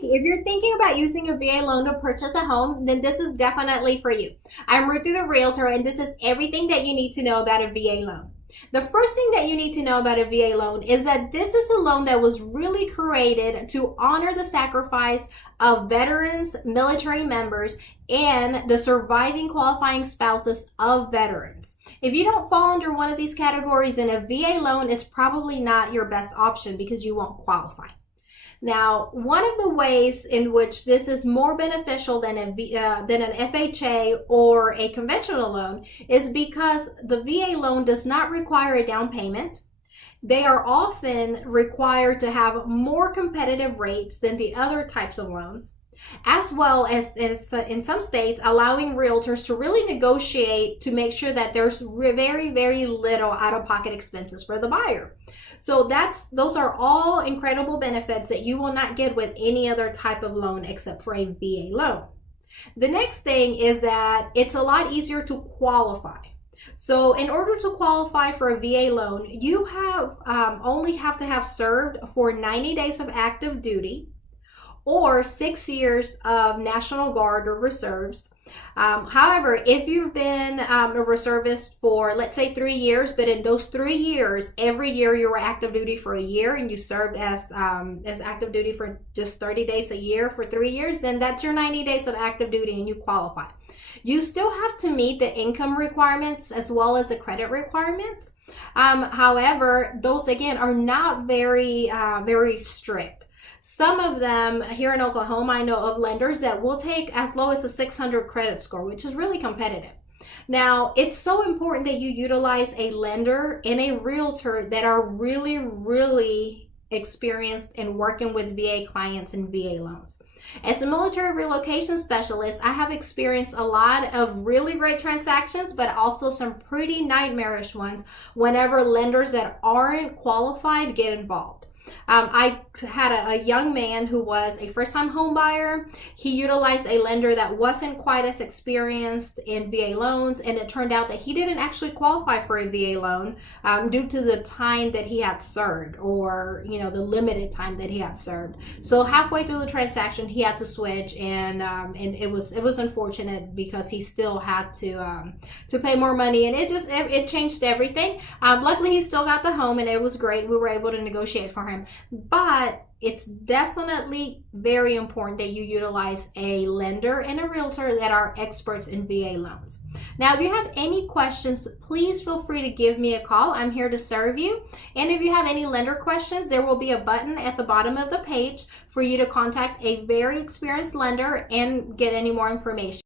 If you're thinking about using a VA loan to purchase a home, then this is definitely for you. I'm Ruthie the Realtor, and this is everything that you need to know about a VA loan. The first thing that you need to know about a VA loan is that this is a loan that was really created to honor the sacrifice of veterans, military members, and the surviving qualifying spouses of veterans. If you don't fall under one of these categories, then a VA loan is probably not your best option because you won't qualify. Now, one of the ways in which this is more beneficial than an FHA or a conventional loan is because the VA loan does not require a down payment. They are often required to have more competitive rates than the other types of loans, as well as in some states allowing realtors to really negotiate to make sure that there's very, very little out-of-pocket expenses for the buyer. So those are all incredible benefits that you will not get with any other type of loan except for a VA loan. The next thing is that it's a lot easier to qualify. So in order to qualify for a VA loan, you only have to have served for 90 days of active duty or 6 years of National Guard or reserves. However, if you've been a reservist for, let's say, 3 years, but in those 3 years, every year you were active duty for a year and you served as active duty for just 30 days a year for 3 years, then that's your 90 days of active duty and you qualify. You still have to meet the income requirements as well as the credit requirements. However, those again are not very strict. Some of them here in Oklahoma, I know of lenders that will take as low as a 600 credit score, which is really competitive. Now, it's so important that you utilize a lender and a realtor that are really, really experienced in working with VA clients and VA loans. As a military relocation specialist, I have experienced a lot of really great transactions, but also some pretty nightmarish ones whenever lenders that aren't qualified get involved. I had a young man who was a first-time home buyer. He utilized a lender that wasn't quite as experienced in VA loans, and it turned out that he didn't actually qualify for a VA loan due to the time that he had served, or the limited time that he had served. So halfway through the transaction, he had to switch, and it was unfortunate because he still had to pay more money, and it changed everything. Luckily, he still got the home, and it was great. We were able to negotiate for him. But it's definitely very important that you utilize a lender and a realtor that are experts in VA loans. Now, if you have any questions, please feel free to give me a call. I'm here to serve you. And if you have any lender questions, there will be a button at the bottom of the page for you to contact a very experienced lender and get any more information.